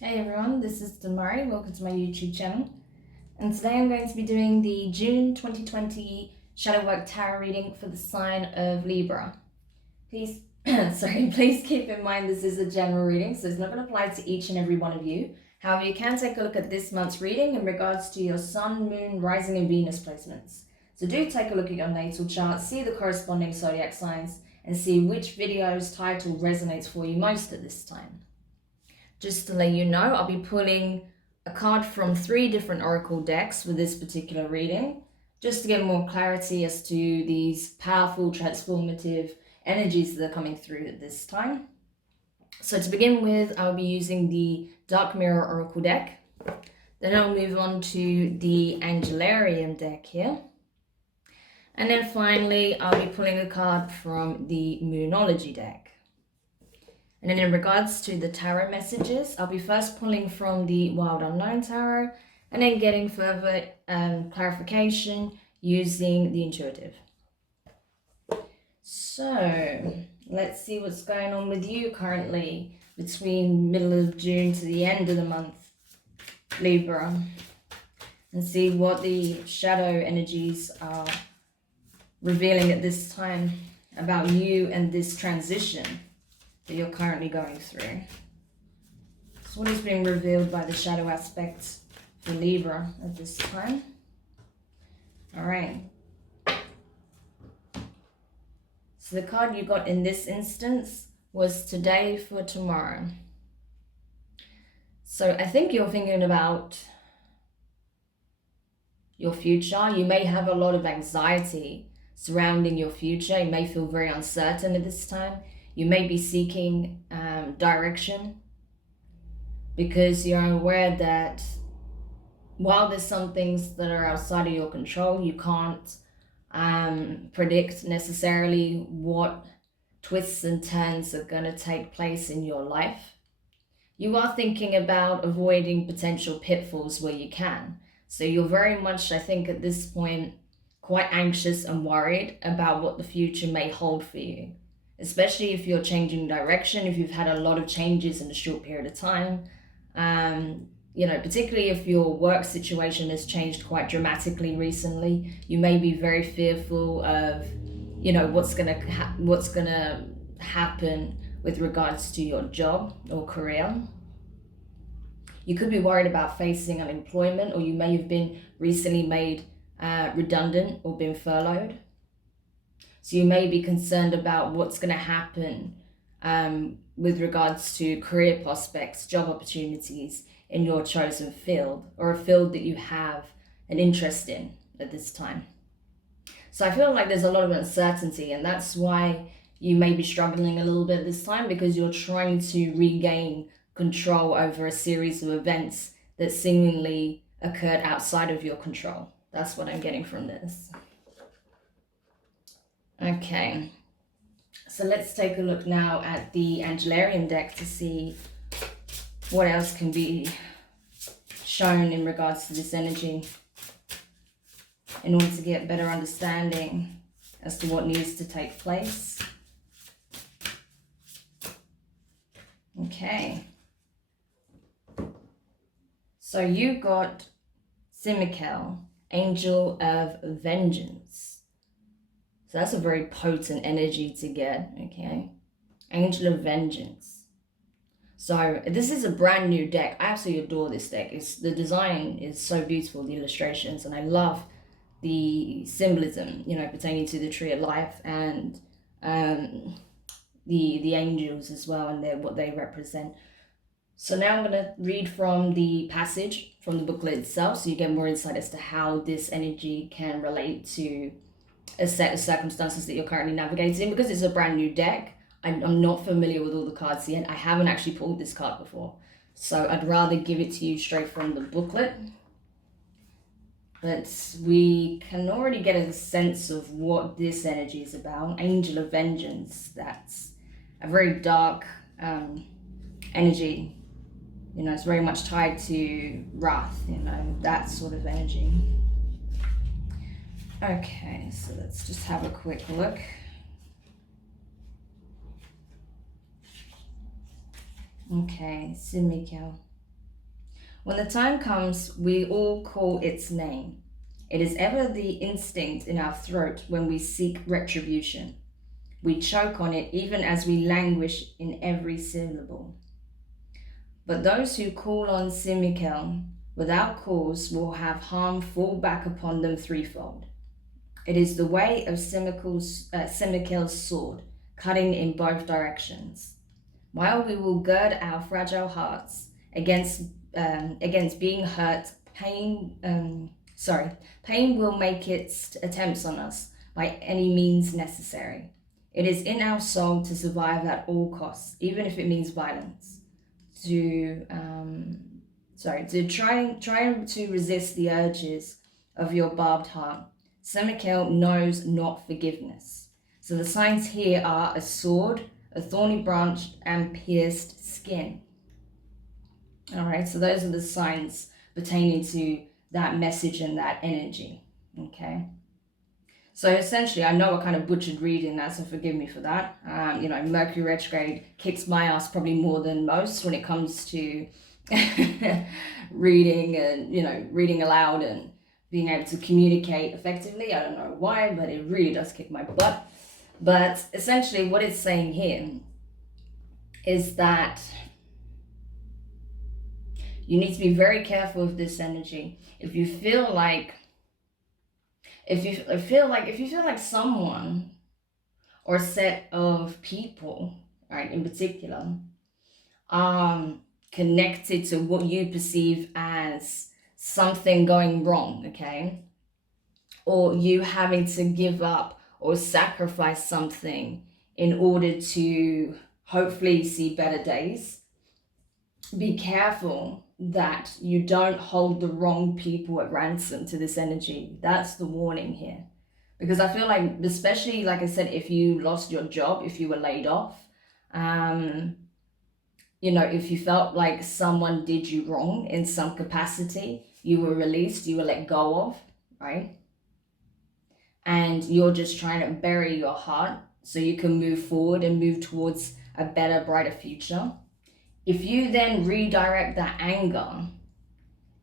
Hey everyone, this is Demari. Welcome to my YouTube channel. And today I'm going to be doing the June 2020 Shadow Work Tarot reading for the sign of Libra. Please, please keep in mind this is a general reading, so it's not going to apply to each and every one of you. However, you can take a look at this month's reading in regards to your Sun, Moon, Rising and Venus placements. So do take a look at your natal chart, see the corresponding zodiac signs, and see which video's title resonates for you most at this time. Just to let you know, I'll be pulling a card from 3 different oracle decks with this particular reading, just to get more clarity as to these powerful, transformative energies that are coming through at this time. So to begin with, I'll be using the Dark Mirror Oracle deck. Then I'll move on to the Angelarium deck here. And then finally, I'll be pulling a card from the Moonology deck. And then in regards to the tarot messages, I'll be first pulling from the Wild Unknown Tarot and then getting further clarification using the intuitive. So let's see what's going on with you currently between middle of June to the end of the month, Libra, and see what the shadow energies are revealing at this time about you and this transition that you're currently going through. So what is being revealed by the shadow aspects for Libra at this time? All right. So the card you got in this instance was today for tomorrow. So I think you're thinking about your future. You may have a lot of anxiety surrounding your future. You may feel very uncertain at this time. You may be seeking direction because you're aware that while there's some things that are outside of your control, you can't predict necessarily what twists and turns are going to take place in your life. You are thinking about avoiding potential pitfalls where you can. So you're very much, I think at this point, quite anxious and worried about what the future may hold for you. Especially if you're changing direction, if you've had a lot of changes in a short period of time, particularly if your work situation has changed quite dramatically recently, you may be very fearful of, what's gonna happen with regards to your job or career. You could be worried about facing unemployment, or you may have been recently made redundant or been furloughed. So you may be concerned about what's going to happen with regards to career prospects, job opportunities in your chosen field, or a field that you have an interest in at this time. So I feel like there's a lot of uncertainty, and that's why you may be struggling a little bit this time, because you're trying to regain control over a series of events that seemingly occurred outside of your control. That's what I'm getting from this. Okay, so let's take a look now at the Angelarium deck to see what else can be shown in regards to this energy in order to get better understanding as to what needs to take place. Okay, so you got Simikel, Angel of Vengeance. So that's a very potent energy to get, okay? Angel of Vengeance. So this is a brand new deck. I absolutely adore this deck. The design is so beautiful, the illustrations, and I love the symbolism, pertaining to the Tree of Life and the angels as well, and what they represent. So now I'm going to read from the passage from the booklet itself, so you get more insight as to how this energy can relate to a set of circumstances that you're currently navigating. Because it's a brand new deck, I'm not familiar with all the cards yet. I haven't actually pulled this card before, so I'd rather give it to you straight from the booklet. But we can already get a sense of what this energy is about. Angel of Vengeance, that's a very dark energy. It's very much tied to wrath, that sort of energy. Okay, so let's just have a quick look. Okay, Simikel. When the time comes, we all call its name. It is ever the instinct in our throat when we seek retribution. We choke on it even as we languish in every syllable. But those who call on Simikel without cause will have harm fall back upon them threefold. It is the way of Simikel's sword, cutting in both directions. While we will gird our fragile hearts against being hurt, pain will make its attempts on us by any means necessary. It is in our soul to survive at all costs, even if it means violence. To try to resist the urges of your barbed heart. Semikel knows not forgiveness. So the signs here are a sword, a thorny branch, and pierced skin. All right, so those are the signs pertaining to that message and that energy. Okay. So essentially, I know I kind of butchered reading that, so forgive me for that. Mercury retrograde kicks my ass probably more than most when it comes to reading and, reading aloud and being able to communicate effectively. I don't know why, but it really does kick my butt. But essentially what it's saying here is that you need to be very careful with this energy. If you feel like someone or a set of people, right, in particular, connected to what you perceive as something going wrong, okay, or you having to give up or sacrifice something in order to hopefully see better days, be careful that you don't hold the wrong people at ransom to this energy. That's the warning here. Because I feel like, especially, like I said, if you lost your job, if you were laid off, if you felt like someone did you wrong in some capacity, you were released, you were let go of, right? And you're just trying to bury your heart so you can move forward and move towards a better, brighter future. If you then redirect that anger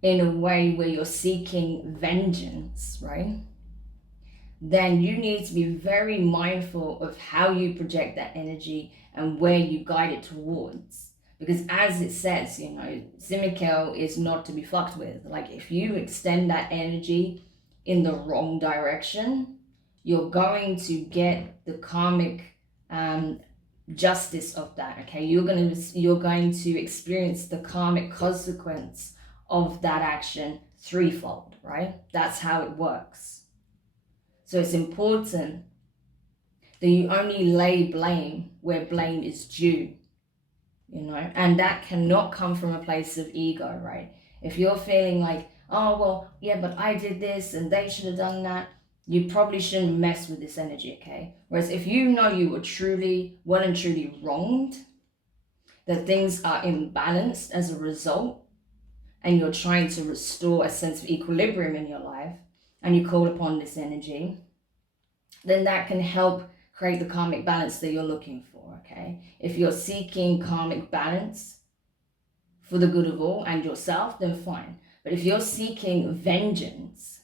in a way where you're seeking vengeance, right? Then you need to be very mindful of how you project that energy and where you guide it towards. Because as it says, Simikel is not to be fucked with. Like, if you extend that energy in the wrong direction, you're going to get the karmic justice of that, okay? You're going to experience the karmic consequence of that action threefold, right? That's how it works. So it's important that you only lay blame where blame is due, and that cannot come from a place of ego, right? If you're feeling like, oh, well, yeah, but I did this and they should have done that, you probably shouldn't mess with this energy, okay? Whereas if you know you were well and truly wronged, that things are imbalanced as a result, and you're trying to restore a sense of equilibrium in your life, and you call upon this energy, then that can help create the karmic balance that you're looking for, okay? If you're seeking karmic balance for the good of all and yourself, then fine. But if you're seeking vengeance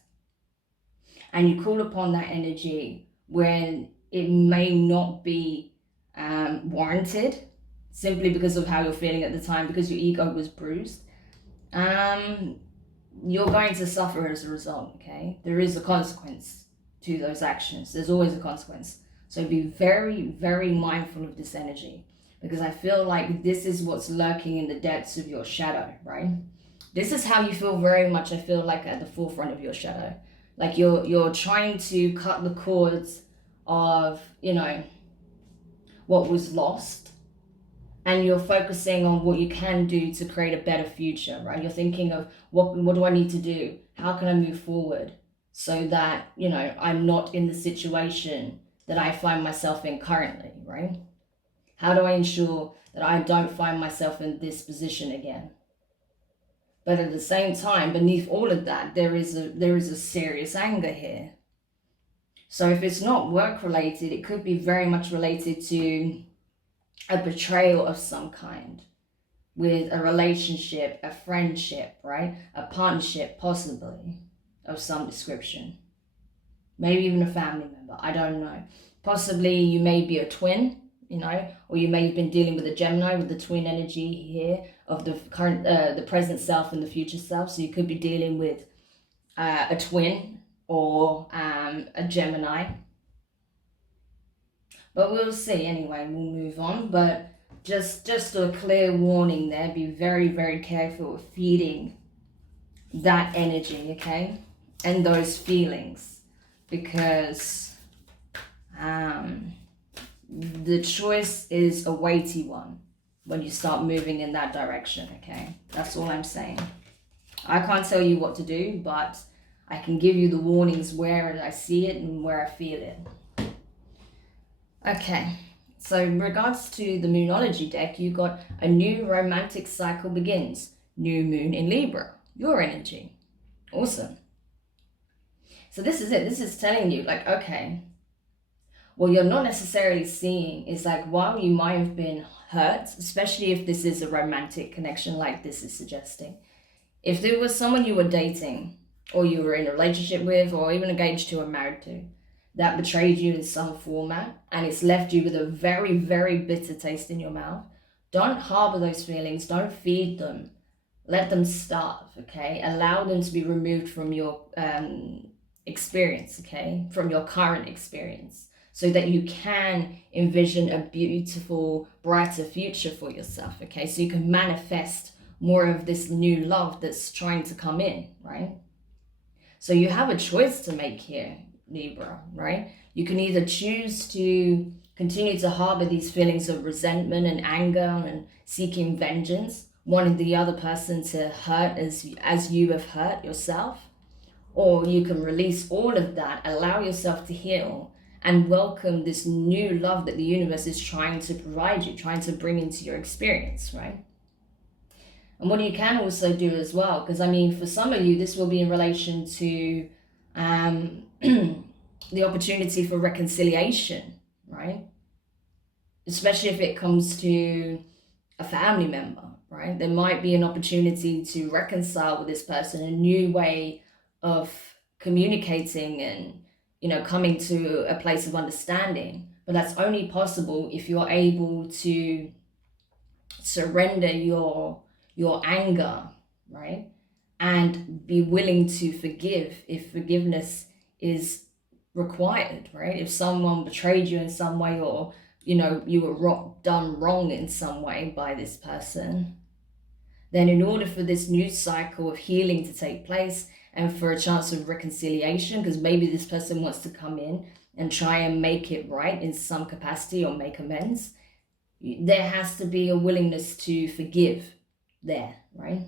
and you call upon that energy when it may not be warranted, simply because of how you're feeling at the time, because your ego was bruised, you're going to suffer as a result, okay? There is a consequence to those actions. There's always a consequence. So be very, very mindful of this energy, because I feel like this is what's lurking in the depths of your shadow, right? This is how you feel very much, I feel like, at the forefront of your shadow. Like you're trying to cut the cords of, what was lost, and you're focusing on what you can do to create a better future, right? You're thinking of what do I need to do? How can I move forward so that, I'm not in the situation that I find myself in currently, right? How do I ensure that I don't find myself in this position again? But at the same time, beneath all of that, there is a serious anger here. So if it's not work related, it could be very much related to a betrayal of some kind, with a relationship, a friendship, right? A partnership, possibly, of some description. Maybe even a family member, I don't know. Possibly you may be a twin, you know, or you may have been dealing with a Gemini with the twin energy here of the current, the present self and the future self. So you could be dealing with a twin or a Gemini. But we'll see anyway, we'll move on. But just a clear warning there, be very, very careful with feeding that energy, okay? And those feelings, because the choice is a weighty one when you start moving in that direction, okay? That's all I'm saying. I can't tell you what to do, but I can give you the warnings where I see it and where I feel it. Okay, so in regards to the Moonology deck, you got a new romantic cycle begins. New moon in Libra, your energy. Awesome. So this is it. This is telling you, like, okay, what you're not necessarily seeing is like while you might have been hurt, especially if this is a romantic connection like this is suggesting. If there was someone you were dating or you were in a relationship with or even engaged to or married to that betrayed you in some format and it's left you with a very, very bitter taste in your mouth, don't harbor those feelings. Don't feed them. Let them starve, okay? Allow them to be removed from your experience, okay? From your current experience, so that you can envision a beautiful, brighter future for yourself, okay? So you can manifest more of this new love that's trying to come in, right? So you have a choice to make here, Libra, right? You can either choose to continue to harbor these feelings of resentment and anger and seeking vengeance, wanting the other person to hurt as you have hurt yourself, or you can release all of that, allow yourself to heal, and welcome this new love that the universe is trying to provide you, trying to bring into your experience, right? And what you can also do as well, because I mean, for some of you, this will be in relation to the opportunity for reconciliation, right? Especially if it comes to a family member, right? There might be an opportunity to reconcile with this person, a new way of communicating and, you know, coming to a place of understanding. But that's only possible if you're able to surrender your anger, right? And be willing to forgive if forgiveness is required, right? If someone betrayed you in some way, or, you know, you were done wrong in some way by this person, then in order for this new cycle of healing to take place and for a chance of reconciliation, because maybe this person wants to come in and try and make it right in some capacity or make amends, there has to be a willingness to forgive there, right?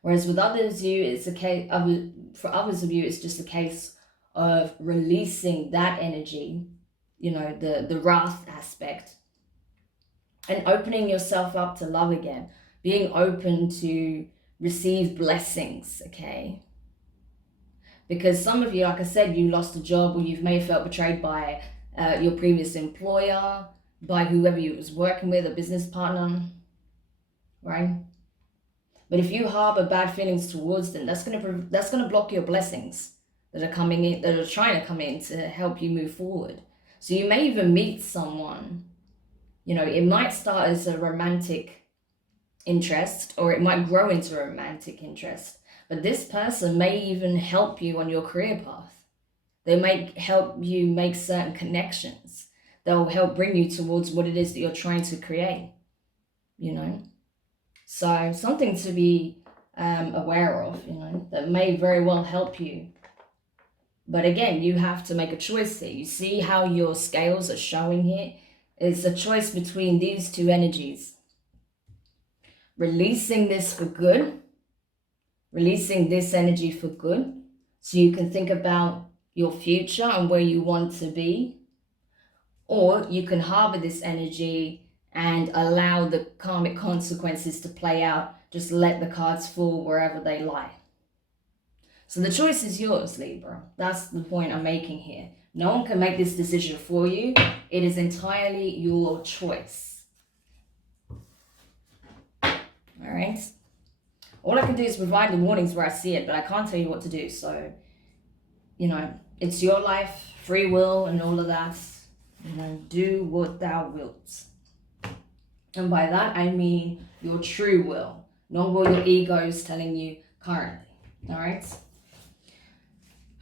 Whereas with others, it's a case of, for others of you, it's just a case of releasing that energy, you know, the wrath aspect, and opening yourself up to love again, being open to receive blessings, okay? Because some of you, like I said, you lost a job, or you may have felt betrayed by your previous employer, by whoever you was working with, a business partner, right? But if you harbor bad feelings towards them, that's gonna block your blessings that are coming in, that are trying to come in to help you move forward. So you may even meet someone, you know, it might start as a romantic interest, or it might grow into a romantic interest. But this person may even help you on your career path. They may help you make certain connections. They'll help bring you towards what it is that you're trying to create, you know? So something to be aware of, you know, that may very well help you. But again, you have to make a choice here. You see how your scales are showing here? It's a choice between these two energies. Releasing this for good, releasing this energy for good, so you can think about your future and where you want to be. Or you can harbor this energy and allow the karmic consequences to play out. Just let the cards fall wherever they lie. So the choice is yours, Libra. That's the point I'm making here. No one can make this decision for you. It is entirely your choice. All right. All I can do is provide the warnings where I see it, but I can't tell you what to do. So, you know, it's your life, free will and all of that. You know, do what thou wilt. And by that, I mean your true will, not what your ego is telling you currently. All right?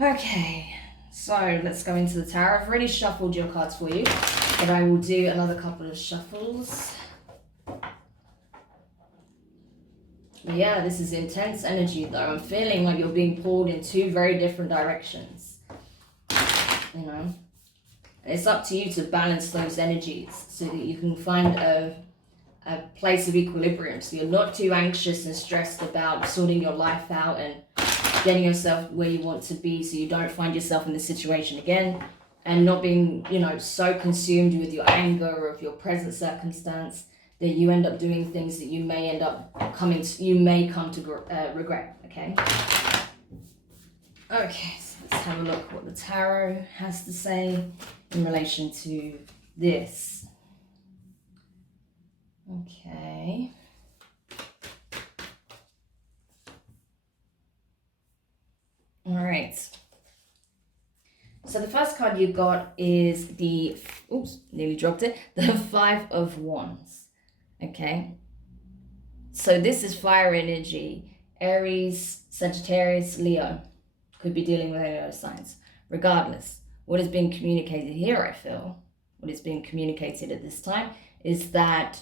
Okay, so let's go into the tarot. I've already shuffled your cards for you, but I will do another couple of shuffles. Yeah, this is intense energy though. I'm feeling like you're being pulled in two very different directions. You know? And it's up to you to balance those energies so that you can find a place of equilibrium. So you're not too anxious and stressed about sorting your life out and getting yourself where you want to be, so you don't find yourself in this situation again, and not being, you know, so consumed with your anger or of your present circumstance that you end up doing things that you may end up come to regret. Okay, so let's have a look what the tarot has to say in relation to this. Okay. All right. So the first card you got is the, oops, nearly dropped it, the Five of Wands. Okay. So this is fire energy. Aries, Sagittarius, Leo. Could be dealing with any of those signs. Regardless, what is being communicated here, I feel, what is being communicated at this time is that,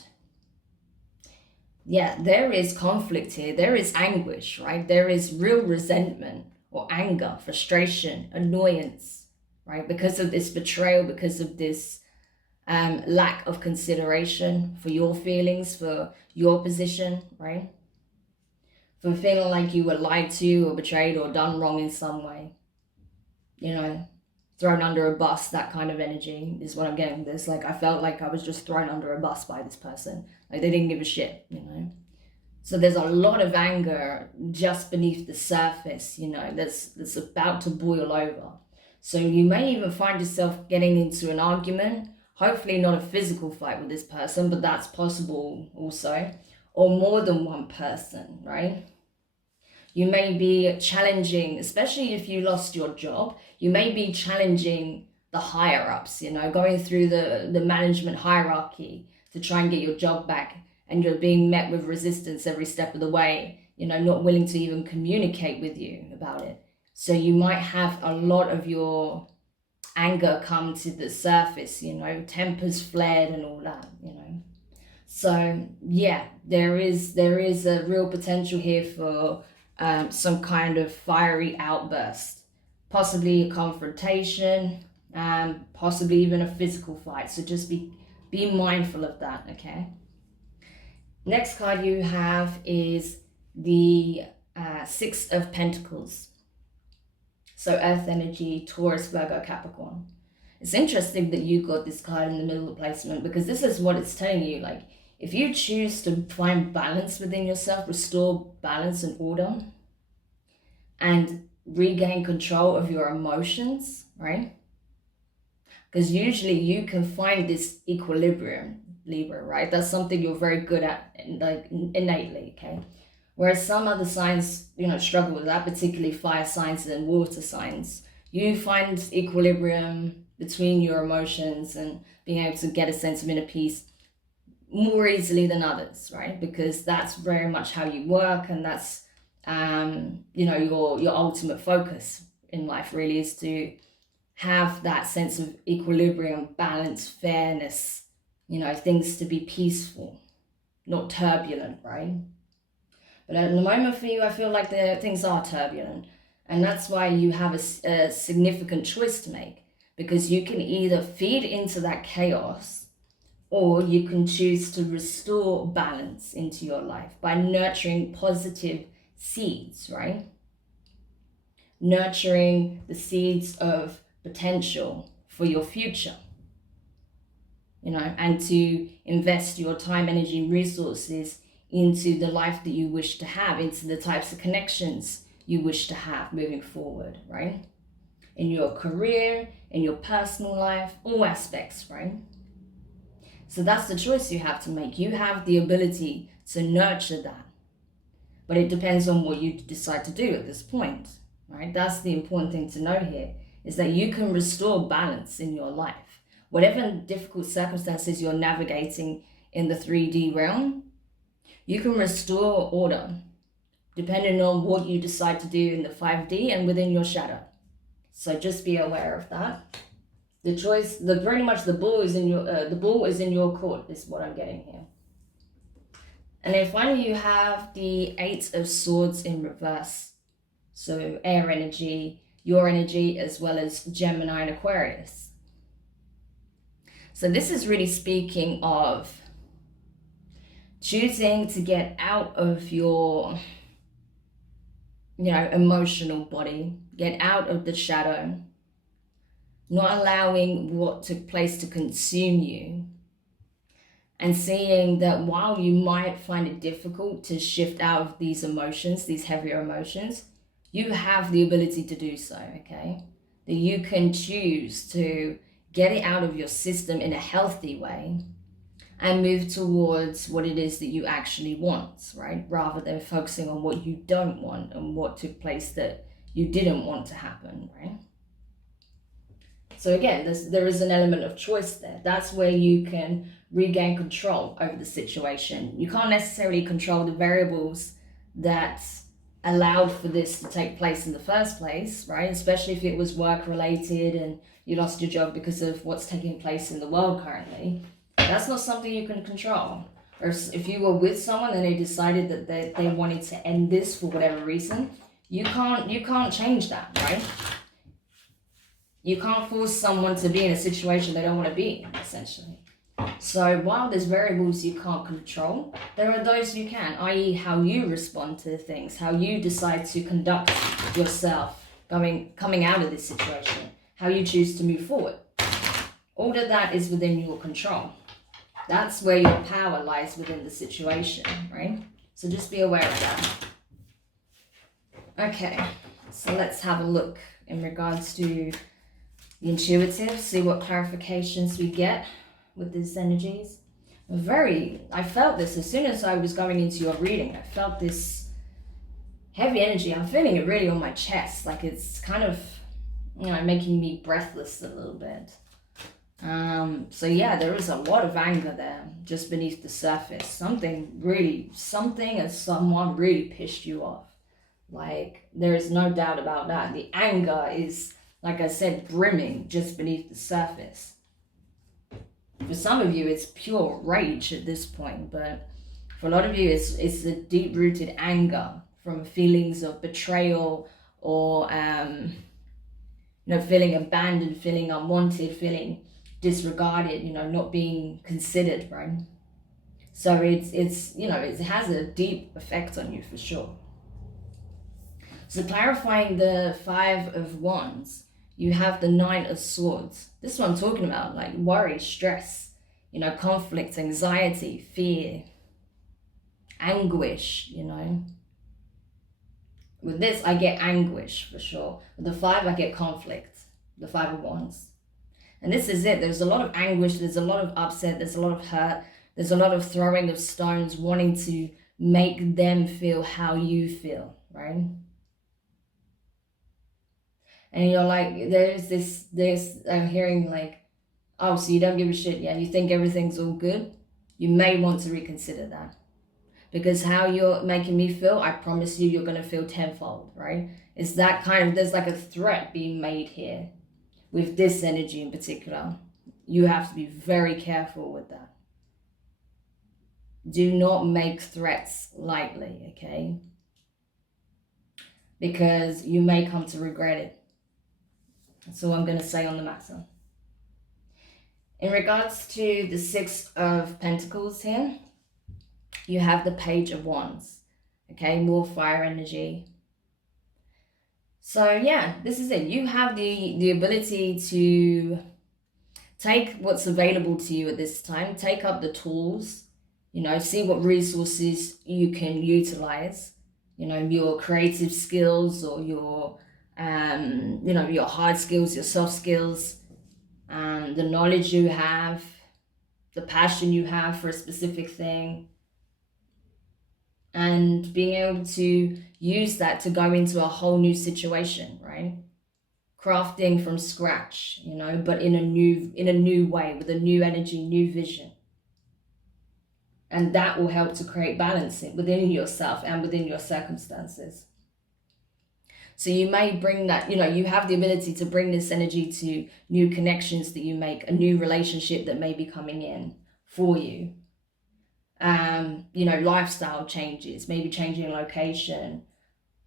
yeah, there is conflict here. There is anguish, right? There is real resentment or anger, frustration, annoyance, right? Because of this betrayal, because of this lack of consideration for your feelings, for your position, right? For feeling like you were lied to or betrayed or done wrong in some way, you know, thrown under a bus, that kind of energy is what I'm getting with this. Like, I felt like I was just thrown under a bus by this person. Like, they didn't give a shit, you know? So there's a lot of anger just beneath the surface, you know, that's about to boil over. So you may even find yourself getting into an argument, hopefully not a physical fight with this person, but that's possible also, or more than one person, right? You may be challenging, especially if you lost your job, you may be challenging the higher ups, you know, going through the management hierarchy to try and get your job back. And you're being met with resistance every step of the way, you know, not willing to even communicate with you about it. So you might have a lot of your anger come to the surface, you know, tempers flared and all that, you know. So yeah, there is a real potential here for some kind of fiery outburst, possibly a confrontation, possibly even a physical fight. So just be mindful of that, okay? Next card you have is the Six of Pentacles. So Earth energy, Taurus, Virgo, Capricorn. It's interesting that you got this card in the middle of the placement, because this is what it's telling you. Like, if you choose to find balance within yourself, restore balance and order, and regain control of your emotions, right? Because usually you can find this equilibrium, Libra, right? That's something you're very good at, like, innately, okay? Whereas some other signs, you know, struggle with that, particularly fire signs and water signs. You find equilibrium between your emotions and being able to get a sense of inner peace more easily than others, right? Because that's very much how you work, and that's, you know, your ultimate focus in life really is to have that sense of equilibrium, balance, fairness, you know, things to be peaceful, not turbulent, right? But at the moment for you, I feel like things are turbulent. And that's why you have a significant choice to make, because you can either feed into that chaos, or you can choose to restore balance into your life by nurturing positive seeds, right? Nurturing the seeds of potential for your future, you know, and to invest your time, energy, and resources into the life that you wish to have, into the types of connections you wish to have moving forward, right? In your career, in your personal life, all aspects, right? So that's the choice you have to make. You have the ability to nurture that. But it depends on what you decide to do at this point, right? That's the important thing to know here, is that you can restore balance in your life. Whatever difficult circumstances you're navigating in the 3D realm, you can restore order depending on what you decide to do in the 5D and within your shadow. So just be aware of that. The choice, pretty much the ball is in your court, is what I'm getting here. And then finally you have the 8 of Swords in reverse. So air energy, your energy, as well as Gemini and Aquarius. So this is really speaking of choosing to get out of your, emotional body, get out of the shadow, not allowing what took place to consume you, and seeing that while you might find it difficult to shift out of these emotions, these heavier emotions, you have the ability to do so, okay? That you can choose to get it out of your system in a healthy way and move towards what it is that you actually want, right? Rather than focusing on what you don't want and what took place that you didn't want to happen, right? So again, there is an element of choice there. That's where you can regain control over the situation. You can't necessarily control the variables that allowed for this to take place in the first place, right? Especially if it was work related and you lost your job because of what's taking place in the world currently. That's not something you can control. Or if you were with someone and they decided that they wanted to end this for whatever reason, you can't change that, right? You can't force someone to be in a situation they don't want to be in, essentially. So while there's variables you can't control, there are those you can, i.e. how you respond to things, how you decide to conduct yourself coming out of this situation, how you choose to move forward. All of that is within your control. That's where your power lies within the situation, right? So just be aware of that. Okay, so let's have a look in regards to the intuitive, see what clarifications we get with these energies. I felt this as soon as I was going into your reading. I felt this heavy energy. I'm feeling it really on my chest, like it's kind of, making me breathless a little bit. So yeah, there is a lot of anger there just beneath the surface. Something and someone really pissed you off. Like, there is no doubt about that. The anger is, like I said, brimming just beneath the surface. For some of you, it's pure rage at this point, but for a lot of you, it's a deep-rooted anger from feelings of betrayal or, feeling abandoned, feeling unwanted, feeling disregarded, not being considered, right? So it has a deep effect on you for sure. So clarifying the 5 of Wands, you have the 9 of Swords. This is what I'm talking about, like worry, stress, conflict, anxiety, fear, anguish, With this, I get anguish for sure. With the 5, I get conflict, the 5 of Wands. And this is it. There's a lot of anguish. There's a lot of upset. There's a lot of hurt. There's a lot of throwing of stones, wanting to make them feel how you feel, right? And you're like, I'm hearing like, oh, so you don't give a shit, yeah? You think everything's all good? You may want to reconsider that. Because how you're making me feel, I promise you're going to feel tenfold, right? It's that kind of, there's like a threat being made here. With this energy in particular, you have to be very careful with that. Do not make threats lightly, okay? Because you may come to regret it. That's all I'm going to say on the matter. In regards to the 6 of Pentacles here, you have the Page of Wands, okay? More fire energy. So yeah, this is it. You have the ability to take what's available to you at this time, take up the tools, see what resources you can utilize, your creative skills or your, your hard skills, your soft skills, the knowledge you have, the passion you have for a specific thing, and being able to use that to go into a whole new situation, right? Crafting from scratch, you know, but in a new way, with a new energy, new vision. And that will help to create balance within yourself and within your circumstances. So you may bring that, you know, you have the ability to bring this energy to new connections that you make, a new relationship that may be coming in for you. You know, lifestyle changes, maybe changing location,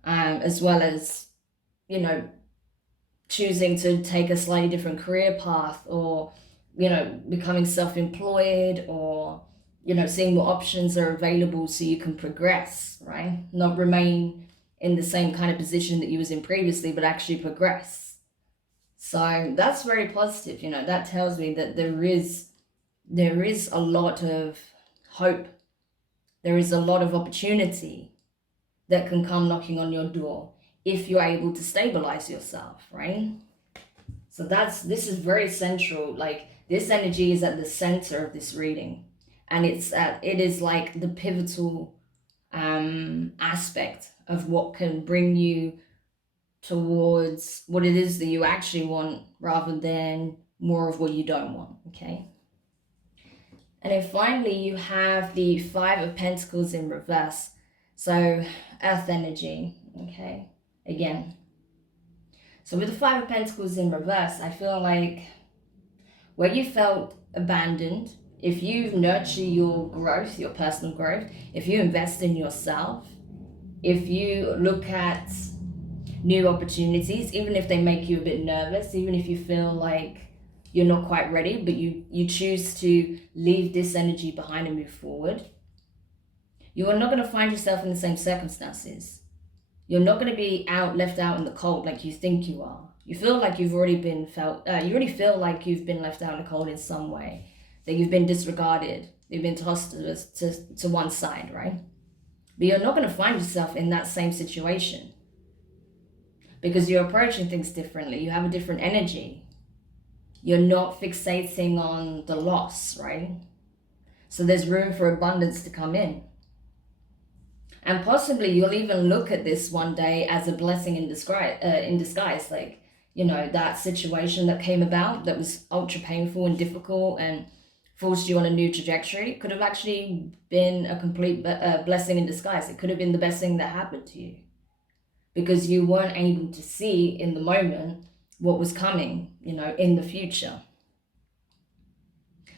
as well as, you know, choosing to take a slightly different career path, or, you know, becoming self-employed, or, you know, seeing what options are available so you can progress, right? Not remain in the same kind of position that you was in previously, but actually progress. So that's very positive. You know, that tells me that there is a lot of hope. There is a lot of opportunity that can come knocking on your door if you're able to stabilize yourself, right? So this is very central. Like, this energy is at the center of this reading, and it is like the pivotal aspect of what can bring you towards what it is that you actually want, rather than more of what you don't want. Okay. And then finally, you have the Five of Pentacles in reverse. So earth energy. Okay. Again. So with the Five of Pentacles in reverse, I feel like where you felt abandoned, if you nurture your growth, your personal growth, if you invest in yourself, if you look at new opportunities, even if they make you a bit nervous, even if you feel like you're not quite ready, but you choose to leave this energy behind and move forward, you are not going to find yourself in the same circumstances. You're not going to be left out in the cold like you think you are. You feel like you've already been you already feel like you've been left out in the cold in some way, that you've been disregarded, you've been tossed to one side, right? But you're not going to find yourself in that same situation, because you're approaching things differently. You have a different energy. You're not fixating on the loss, right? So there's room for abundance to come in. And possibly you'll even look at this one day as a blessing in disguise. Like, you know, that situation that came about that was ultra painful and difficult and forced you on a new trajectory could have actually been a complete blessing in disguise. It could have been the best thing that happened to you, because you weren't able to see in the moment what was coming, you know, in the future.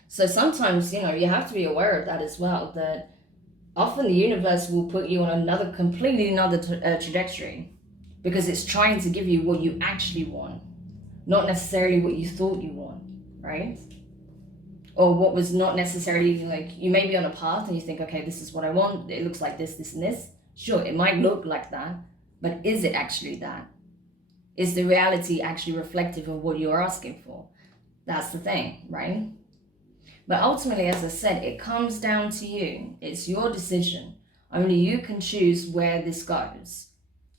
So sometimes, you know, you have to be aware of that as well, that often the universe will put you on completely another trajectory, because it's trying to give you what you actually want, not necessarily what you thought you want, right? Or what was not necessarily, like, you may be on a path and you think, okay, this is what I want. It looks like this, this, and this. Sure, it might look like that, but is it actually that? Is the reality actually reflective of what you're asking for? That's the thing, right? But ultimately, as I said, it comes down to you. It's your decision. Only you can choose where this goes.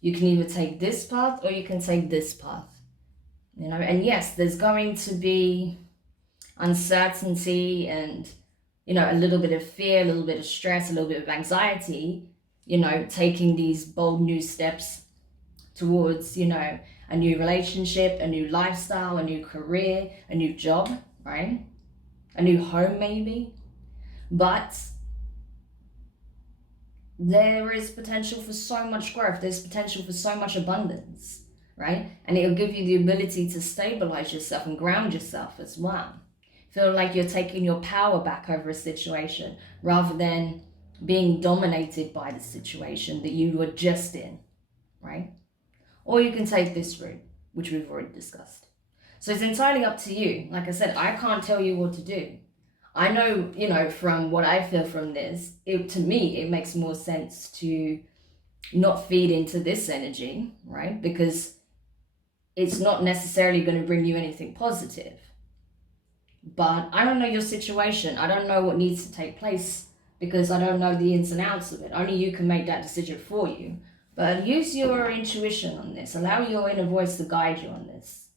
You can either take this path or you can take this path. You know, and yes, there's going to be uncertainty and, you know, a little bit of fear, a little bit of stress, a little bit of anxiety, you know, taking these bold new steps towards, you know, a new relationship, a new lifestyle, a new career, a new job, right? A new home maybe. But there is potential for so much growth. There's potential for so much abundance, right? And it'll give you the ability to stabilize yourself and ground yourself as well. Feel like you're taking your power back over a situation, rather than being dominated by the situation that you were just in, right? Or you can take this route, which we've already discussed. So it's entirely up to you. Like I said, I can't tell you what to do. I know, you know, from what I feel from this, to me, it makes more sense to not feed into this energy, right? Because it's not necessarily going to bring you anything positive. But I don't know your situation. I don't know what needs to take place, because I don't know the ins and outs of it. Only you can make that decision for you. But use your intuition on this. Allow your inner voice to guide you on this.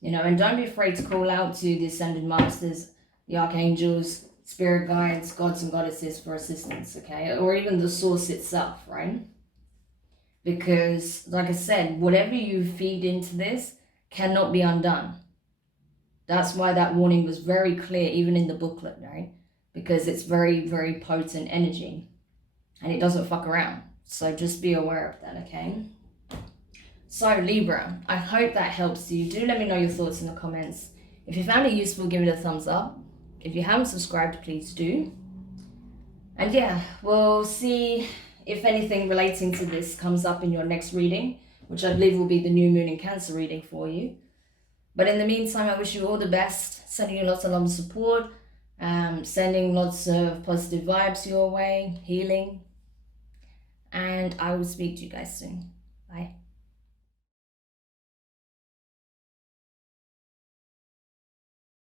You know, and don't be afraid to call out to the Ascended Masters, the Archangels, spirit guides, gods and goddesses for assistance, okay? Or even the source itself, right? Because, like I said, whatever you feed into this cannot be undone. That's why that warning was very clear, even in the booklet, right? Because it's very, very potent energy and it doesn't fuck around. So just be aware of that, okay? So Libra, I hope that helps you. Do let me know your thoughts in the comments. If you found it useful, give it a thumbs up. If you haven't subscribed, please do. And yeah, we'll see if anything relating to this comes up in your next reading, which I believe will be the new moon in Cancer reading for you. But in the meantime, I wish you all the best, sending you lots of love and support, sending lots of positive vibes your way, healing. And I will speak to you guys soon. Bye.